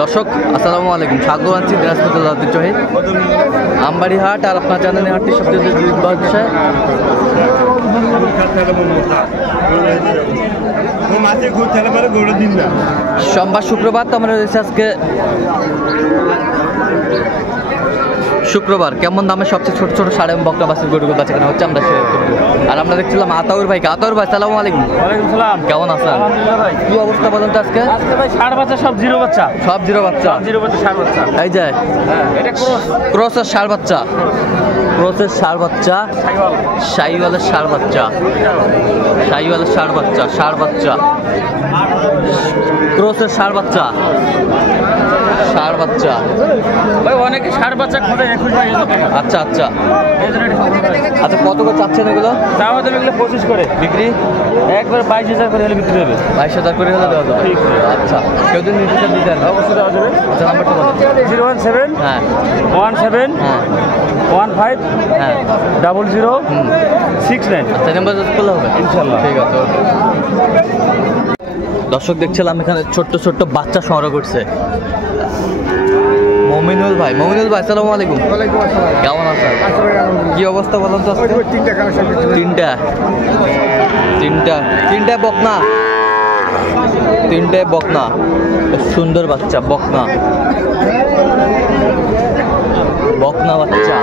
দর্শক আসসালামু আলাইকুম, স্বাগত জানাচ্ছি দিনাজপুর জেলার ঐতিহ্যবাহী আমবাড়ি হাট আর আপনার জানেন এই হাটটি সবচেয়ে বিষয় সোমবার শুক্রবার। তো আমরা রয়েছে আজকে শুক্রবার। কেমন দামে সবচেয়ে ছোট ছোট সাড়ে বকরা বাসের গরুগুলো আছে কেনা হচ্ছে আমরা শেয়ার করবো। আর আমরা দেখছিলাম আতাউর ভাই। আতাউর ভাই সালামু আলাইকুম। ওয়ালাইকুম সালাম। কেমন আছেন? আলহামদুলিল্লাহ ভাই। কি অবস্থা বলেন তো আজকে? আজকে ভাই ষাঁড় বাচ্চা সব জিরো বাচ্চা। সব জিরো বাচ্চা। জিরো বাচ্চা ষাঁড় বাচ্চা। এই যে এটা ক্রস। ক্রসের ষাঁড় বাচ্চা। ক্রসের ষাঁড় বাচ্চা। শাহিওয়ালের ষাঁড় বাচ্চা। শাহিওয়ালের ষাঁড় বাচ্চা। ষাঁড় বাচ্চা। ক্রসের ষাঁড় বাচ্চা। ষাঁড় বাচ্চা। ভাই অনেকে ষাঁড় বাচ্চা খোঁজে 21,000 টাকা। আচ্ছা আচ্ছা আচ্ছা, কত করে চাচ্ছেন এগুলো? তাও তো এগুলো 25 করে বিক্রি একবার 22,000 করে হলে বিক্রি হবে। 22,000 করে হলে দেওয়া যাবে। ঠিক। আচ্ছা, কেউ যদি নিতে চান দিতে অবশ্যই দেওয়া যাবে। আচ্ছা, নাম্বারটা বলুন। 017 হ্যাঁ 17 হ্যাঁ 15 হ্যাঁ 00 69। আচ্ছা, নাম্বার করলে হবে ইনশাল্লাহ। ঠিক আছে। দর্শক দেখছিলাম এখানে ছোট্ট ছোট্ট বাচ্চা সংগ্রহ করছে মমিনুল ভাই। মমিনুল ভাই আসসালামু আলাইকুম। কেমন আছেন? কি অবস্থা বলেন তো? তিনটা বকনা। তিনটায় বকনা। সুন্দর বাচ্চা বকনা। বকনা বাচ্চা।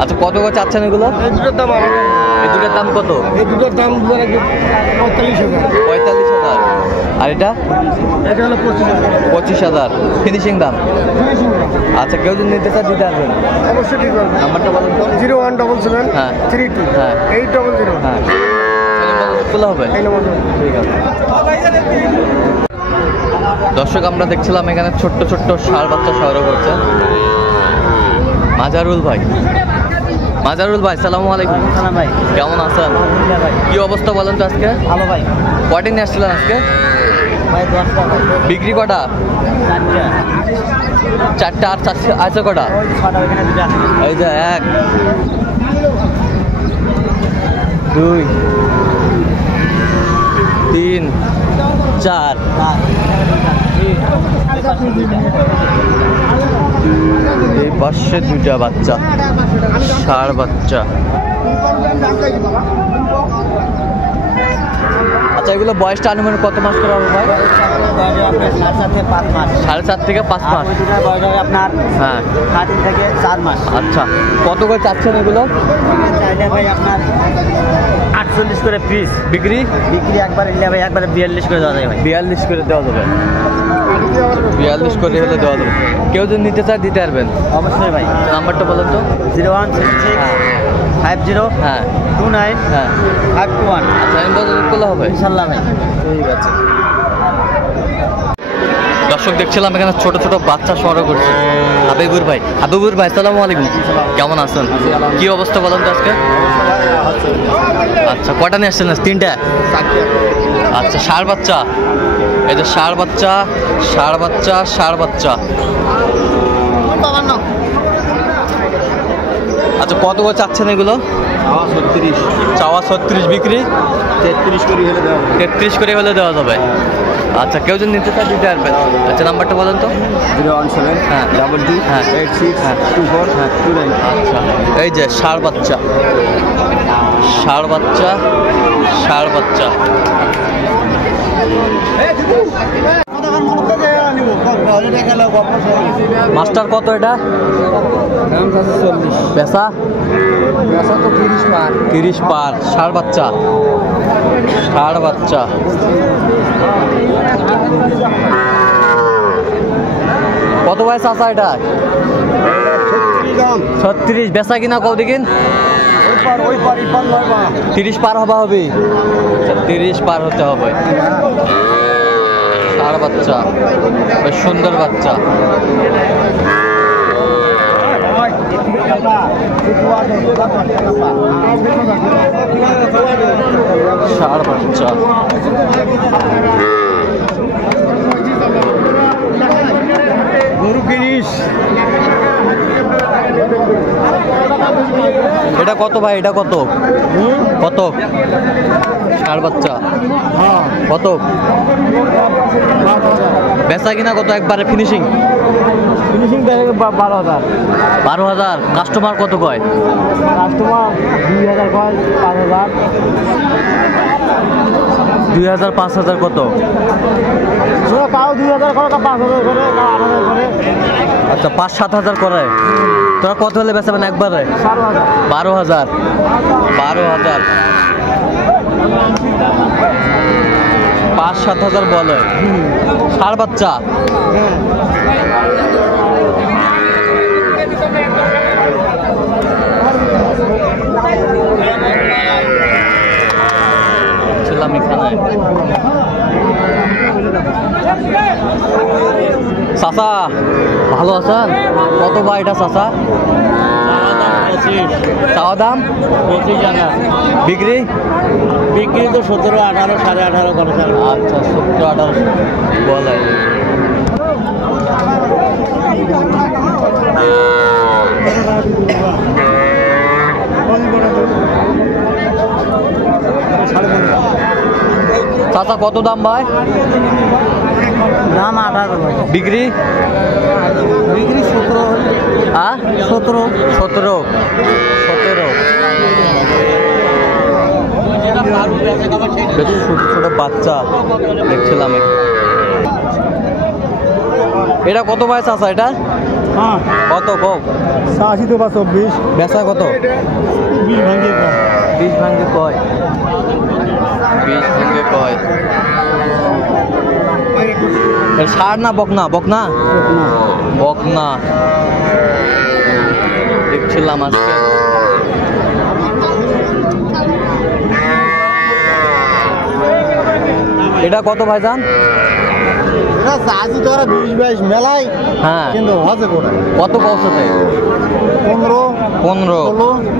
আচ্ছা, কত করে চাচ্ছেন এগুলো? এই দুটোর দাম এই দুটোর দাম কত? এই দুটোর দাম 45,000। 45,000। আর এটা এটা হলো 25,000। 25,000 ফিনিশিং দাম। আচ্ছা, কেউ যদি নিতে চান দিতে আসবেন। অবশ্যই ঠিক আছে। নাম্বারটা বলুন তো। 0177 হ্যাঁ 32 হ্যাঁ 800। হ্যাঁ খোলা হবে। এই নম্বর। ঠিক আছে। দর্শক আমরা দেখছিলাম এখানে ছোট্ট ছোট্ট ষাঁড় বাচ্চা সংগ্রহ করছে মাজারুল ভাই। মাজারুল ভাই সালামু আলাইকুম। সালাম ভাই। কেমন আছেন? ভাই কি অবস্থা বলেন তো আজকে? ভালো ভাই। কয়টা নিয়ে আসছিলেন আজকে? ভাই 10টা ভাই। বিক্রি কটা? 4টা। 4টা। আর আছে কটা? ওই 6টা ওখানে দুটো আছে। এই যে 1 2 3 4 এই পাশে দুইটা বাচ্চা ষাঁড় বাচ্চা। আচ্ছা, এগুলো বয়সটা আনুমানিক কত মাস করে হবে ভাই? 7.5 থেকে 5 মাস। আপনার হ্যাঁ 3 থেকে 4 মাস। আচ্ছা, কত করে চাচ্ছেন এগুলো? চাইলে ভাই আপনার 48 করে পিস। বিক্রি একবার নিলে ভাই একবারে 42 করে দেওয়া যায় ভাই। 42 করে দেওয়া যাবে। 42 করে হলে দেওয়া যাবে। কেউ যদি নিতে চায় দিতে পারবেন। অবশ্যই ভাই। নাম্বারটা বলেন তো। 0166 50 হ্যাঁ 29 হ্যাঁ 521। আচ্ছা, আমি বদল করলে হবে। ইনশাল্লাহ ভাই। ঠিক আছে। দর্শক দেখছিলাম এখানে ছোট ছোট বাচ্চা সংগ্রহ করছে হাবিবুর ভাই। হাবিবুর ভাই সালামু আলাইকুম। কেমন আছেন? কি অবস্থা বলেন তো আজকে? আচ্ছা, কটা নিয়ে আসছেন? 3টা। আচ্ছা, ষাঁড় বাচ্চা। এই যে ষাঁড় বাচ্চা। ষাঁড় বাচ্চা। ষাঁড় বাচ্চা। আচ্ছা, কত করে চাচ্ছেন এগুলো? চাওয়া 36। বিক্রি 33 করে হলে দেওয়া হবে। 33 করে হলে দেওয়া যাবে। আচ্ছা, কেউ যদি নিতে চায় দিতে পারবেন। আচ্ছা, নাম্বারটা বলেন তো। 017 হ্যাঁ 22 হ্যাঁ 86 হ্যাঁ 24 29। আচ্ছা, এই যে ষাঁড় বাচ্চা। ষাঁড় বাচ্চা। ষাঁড় বাচ্চা। মাস্টার কত এটা? বেচা তো 30 পার। 30 পার। ষাঁড় বাচ্চা। ষাঁড় বাচ্চা। কত বয়স আছে এটা? 36। বেচা কিনা কও দেখিন। 30 পার হবা হবে। 30 পার হতে হবে। ষাঁড় বাচ্চা, বেশ সুন্দর বাচ্চা। ষাঁড় বাচ্চা। গরু কিনিস? এটা কত ভাই, এটা কত? কত ষাঁড় বাচ্চা? হ্যাঁ কত বেচা কিনা কত একবারে ফিনিশিং? ফিনিশিং 12,000। 12,000। কাস্টমার কত কয়? কাস্টমার 2,000 কয়, 5,000। 2,000 5,000 কত? কাউ 2,000 করে, কাউ 5,000 করে, কাউ 8,000 করে। আচ্ছা 5-7,000 করে। তোরা কত হলে বেচাবেন একবারে? 12,000। 12,000 5-7,000 বলে। ষাঁড় বাচ্চা? ছিলাম এখানে। চাচা ভালো আছেন? কত ভাই এটা চাচা? চাওয়া দাম 25,000। বিক্রি? বিক্রি তো 17, 18, 18.5 করে। আচ্ছা 17-18 বলে। চাচা কত দাম ভাই? দাম 18। বিক্রি? বিক্রি 17। হ্যাঁ 17। 17। বেশ ছোট ছোট বাচ্চা দেখছিলাম। এটা কত ভাই চাচা এটা? হ্যাঁ কত কম? 80 তো বা 24। বেচা কত? 20 ভাঙে। 20 ভাঙ্গে কয়? 20 ভাঙ্গে কয়? ষাঁড় না বকনা? বকনা বকনা দেখছিলাম আজকে। এটা কত ভাইজান? এটা চাষি তো 20-22 মেলায়। হ্যাঁ কিন্তু হজে করে কত পৌঁছতে? 15 15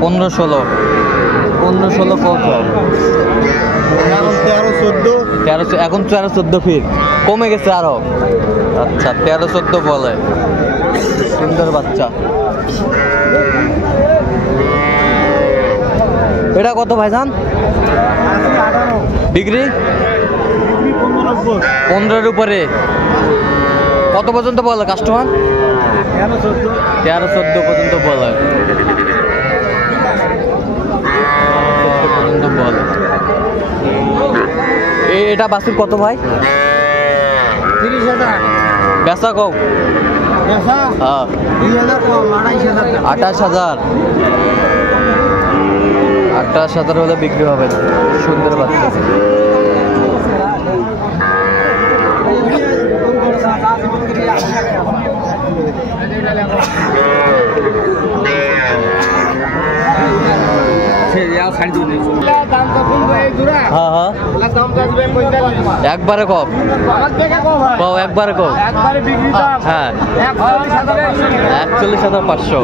15 16 15 16 কত? এখন 13 14। 13 এখন 13-14 ফিট কমে গেছে আরো। আচ্ছা 13-14 বলে। সুন্দর বাচ্চা। এটা কত ভাইজান? 18। বিক্রি? 15-এর উপরে। কত পর্যন্ত বলে কাস্টমার? 13-14 পর্যন্ত বলে। 13-14 পর্যন্ত বলে। এটা বাছুর কত ভাই? 30,000। বেচা কম? পেশা হ্যাঁ 2,000 কম, 28,000। 28,000। 28,000 হলে বিক্রি হবে। সুন্দর বাচ্চা। হ্যাঁ হ্যাঁ একবারে কম? কও একবারে কম। হ্যাঁ 41,500।